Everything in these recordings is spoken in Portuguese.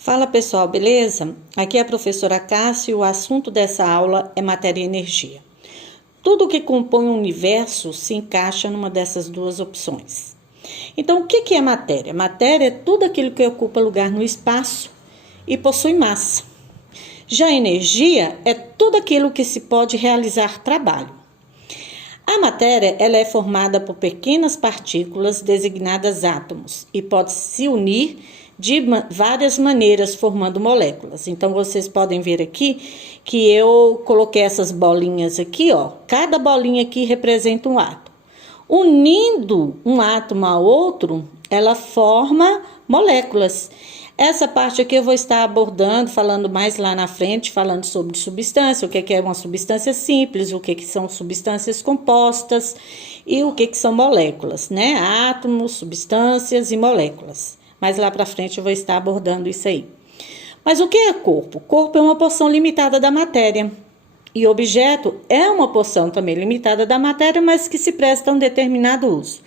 Fala pessoal, beleza? Aqui é a professora Cássia e o assunto dessa aula é matéria e energia. Tudo que compõe o universo se encaixa numa dessas duas opções. Então, o que é matéria? Matéria é tudo aquilo que ocupa lugar no espaço e possui massa. Já a energia é tudo aquilo que se pode realizar trabalho. A matéria ela é formada por pequenas partículas designadas átomos e pode se unir de várias maneiras formando moléculas. Então, vocês podem ver aqui que eu coloquei essas bolinhas aqui, ó. Cada bolinha aqui representa um átomo. Unindo um átomo a outro, ela forma moléculas. Essa parte aqui eu vou estar abordando, falando mais lá na frente, falando sobre substância, o que é uma substância simples, o que são substâncias compostas e o que são moléculas, né? Átomos, substâncias e moléculas. Mas lá para frente eu vou estar abordando isso aí. Mas o que é corpo? Corpo é uma porção limitada da matéria. E objeto é uma porção também limitada da matéria, mas que se presta a um determinado uso.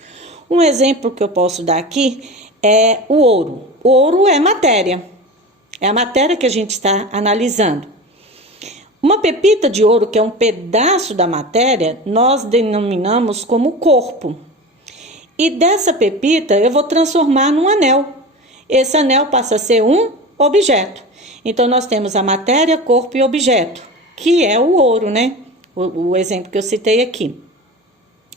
Um exemplo que eu posso dar aqui é o ouro. O ouro é matéria. É a matéria que a gente está analisando. Uma pepita de ouro, que é um pedaço da matéria, nós denominamos como corpo. E dessa pepita eu vou transformar num anel. Esse anel passa a ser um objeto. Então, nós temos a matéria, corpo e objeto, que é o ouro, né? O exemplo que eu citei aqui.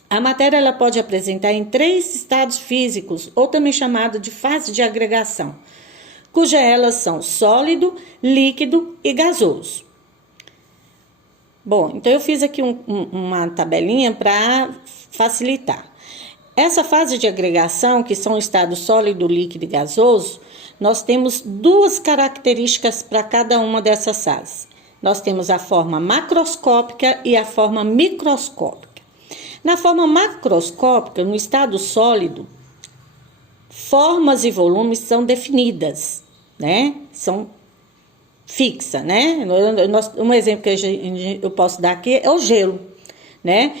A matéria ela pode apresentar em 3 estados físicos, ou também chamado de fase de agregação, cujas elas são sólido, líquido e gasoso. Bom, então eu fiz aqui uma tabelinha para facilitar. Essa fase de agregação, que são o estado sólido, líquido e gasoso, nós temos 2 características para cada uma dessas fases. Nós temos a forma macroscópica e a forma microscópica. Na forma macroscópica, no estado sólido, formas e volumes são definidas, né? São fixas, né? Um exemplo que eu posso dar aqui é o gelo. Né?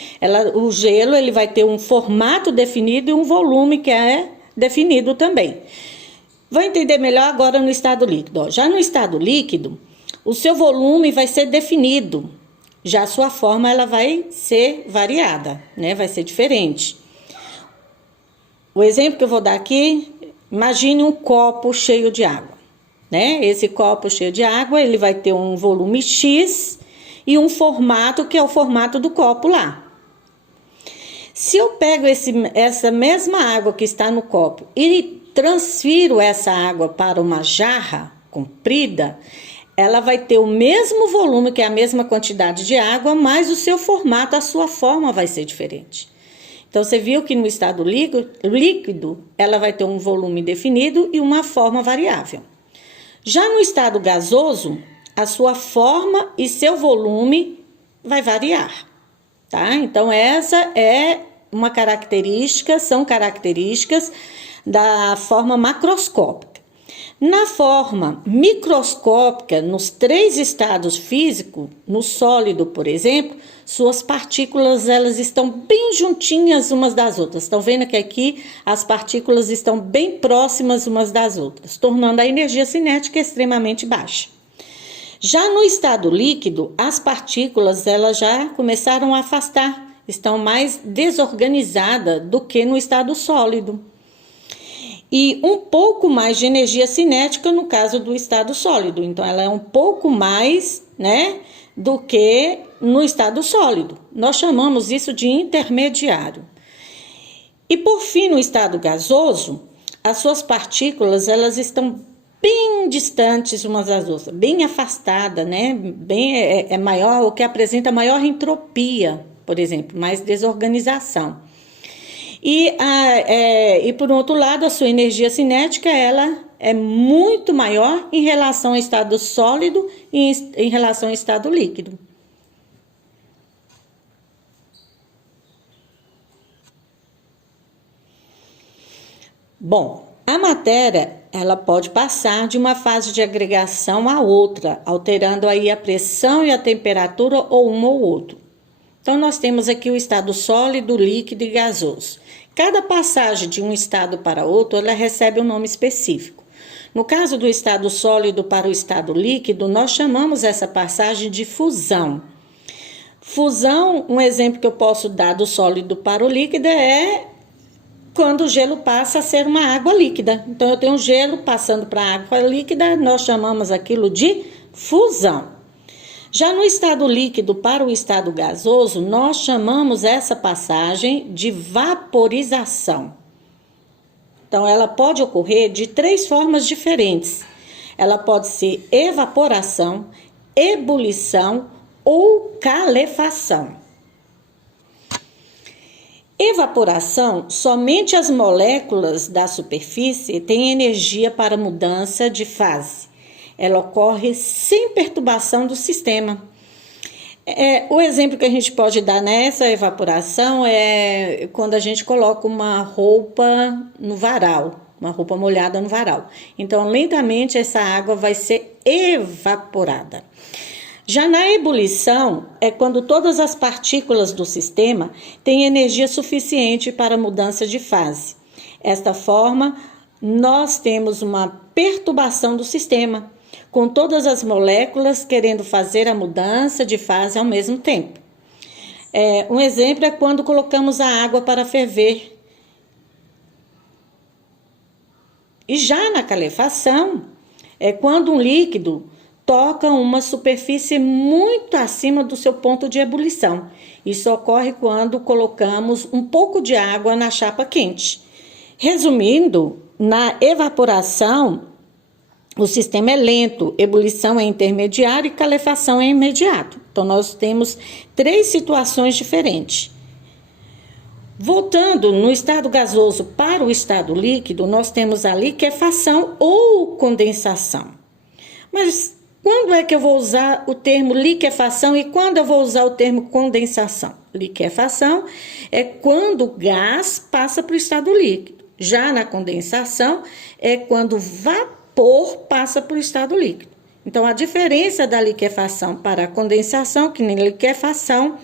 O gelo ele vai ter um formato definido e um volume que é definido também. Vai entender melhor agora no estado líquido. Ó. Já no estado líquido, o seu volume vai ser definido. Já a sua forma ela vai ser variada, né? Vai ser diferente. O exemplo que eu vou dar aqui, imagine um copo cheio de água. Né? Esse copo cheio de água ele vai ter um volume X e um formato que é o formato do copo lá. Se eu pego essa mesma água que está no copo e transfiro essa água para uma jarra comprida, ela vai ter o mesmo volume, que é a mesma quantidade de água, mas o seu formato, a sua forma vai ser diferente. Então, você viu que no estado líquido, ela vai ter um volume definido e uma forma variável. Já no estado gasoso, a sua forma e seu volume vai variar, tá? Então, essa é uma característica, são características da forma macroscópica. Na forma microscópica, nos 3 estados físicos, no sólido, por exemplo, suas partículas elas estão bem juntinhas umas das outras. Estão vendo que aqui as partículas estão bem próximas umas das outras, tornando a energia cinética extremamente baixa. Já no estado líquido, as partículas elas já começaram a afastar, estão mais desorganizadas do que no estado sólido. E um pouco mais de energia cinética no caso do estado sólido. Então, ela é um pouco mais, né, do que no estado sólido. Nós chamamos isso de intermediário. E por fim, no estado gasoso, as suas partículas elas estão bem distantes umas das outras, bem afastada, né? É maior, o que apresenta maior entropia, por exemplo, mais desorganização. E por outro lado, a sua energia cinética ela é muito maior em relação ao estado sólido e em relação ao estado líquido. Bom, a matéria ela pode passar de uma fase de agregação a outra, alterando aí a pressão e a temperatura ou um ou outro. Então, nós temos aqui o estado sólido, líquido e gasoso. Cada passagem de um estado para outro, ela recebe um nome específico. No caso do estado sólido para o estado líquido, nós chamamos essa passagem de fusão. Fusão, um exemplo que eu posso dar do sólido para o líquido é quando o gelo passa a ser uma água líquida. Então, eu tenho um gelo passando para a água líquida, nós chamamos aquilo de fusão. Já no estado líquido para o estado gasoso, nós chamamos essa passagem de vaporização. Então, ela pode ocorrer de 3 formas diferentes. Ela pode ser evaporação, ebulição ou calefação. Evaporação, somente as moléculas da superfície têm energia para mudança de fase. Ela ocorre sem perturbação do sistema. O exemplo que a gente pode dar nessa evaporação é quando a gente coloca uma roupa no varal, uma roupa molhada no varal. Então, lentamente, essa água vai ser evaporada. Já na ebulição, é quando todas as partículas do sistema têm energia suficiente para mudança de fase. Desta forma, nós temos uma perturbação do sistema, com todas as moléculas querendo fazer a mudança de fase ao mesmo tempo. Um exemplo é quando colocamos a água para ferver. E já na calefação, é quando um líquido toca uma superfície muito acima do seu ponto de ebulição. Isso ocorre quando colocamos um pouco de água na chapa quente. Resumindo, na evaporação, o sistema é lento, ebulição é intermediário e calefação é imediato. Então, nós temos 3 situações diferentes. Voltando no estado gasoso para o estado líquido, nós temos a liquefação ou condensação. Mas quando é que eu vou usar o termo liquefação e quando eu vou usar o termo condensação? Liquefação é quando o gás passa para o estado líquido. Já na condensação é quando o vapor passa para o estado líquido. Então, a diferença da liquefação para a condensação, que na liquefação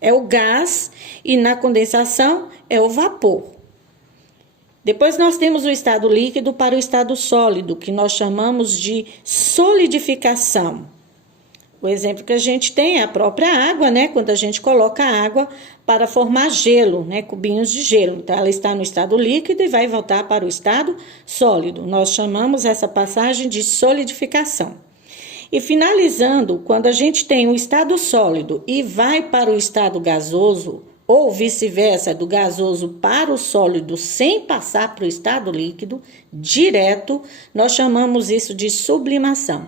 é o gás e na condensação é o vapor. Depois nós temos o estado líquido para o estado sólido, que nós chamamos de solidificação. O exemplo que a gente tem é a própria água, né? Quando a gente coloca a água para formar gelo, né? Cubinhos de gelo. Então, ela está no estado líquido e vai voltar para o estado sólido. Nós chamamos essa passagem de solidificação. E finalizando, quando a gente tem o estado sólido e vai para o estado gasoso, ou vice-versa, do gasoso para o sólido sem passar para o estado líquido, direto, nós chamamos isso de sublimação.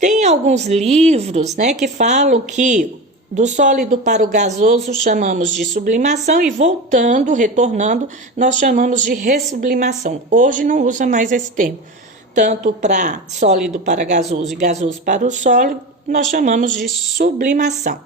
Tem alguns livros, né, que falam que do sólido para o gasoso chamamos de sublimação e voltando, retornando, nós chamamos de ressublimação. Hoje não usa mais esse termo. Tanto para sólido para gasoso e gasoso para o sólido, nós chamamos de sublimação.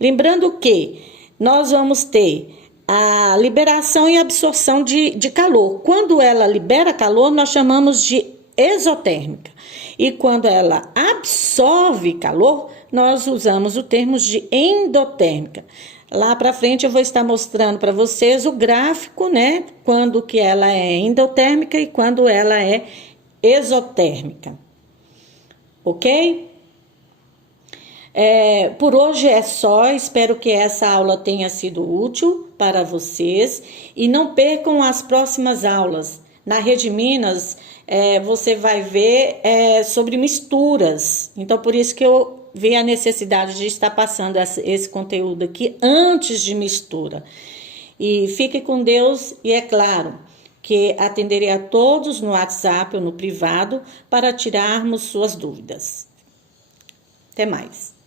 Lembrando que nós vamos ter a liberação e absorção de calor. Quando ela libera calor, nós chamamos de exotérmica. E quando ela absorve calor, nós usamos o termo de endotérmica. Lá para frente eu vou estar mostrando para vocês o gráfico, né? Quando que ela é endotérmica e quando ela é exotérmica. Ok? Por hoje é só, espero que essa aula tenha sido útil para vocês e não percam as próximas aulas. Na Rede Minas, você vai ver sobre misturas, então por isso que eu vi a necessidade de estar passando esse conteúdo aqui antes de mistura. E fique com Deus e é claro que atenderei a todos no WhatsApp ou no privado para tirarmos suas dúvidas. Até mais.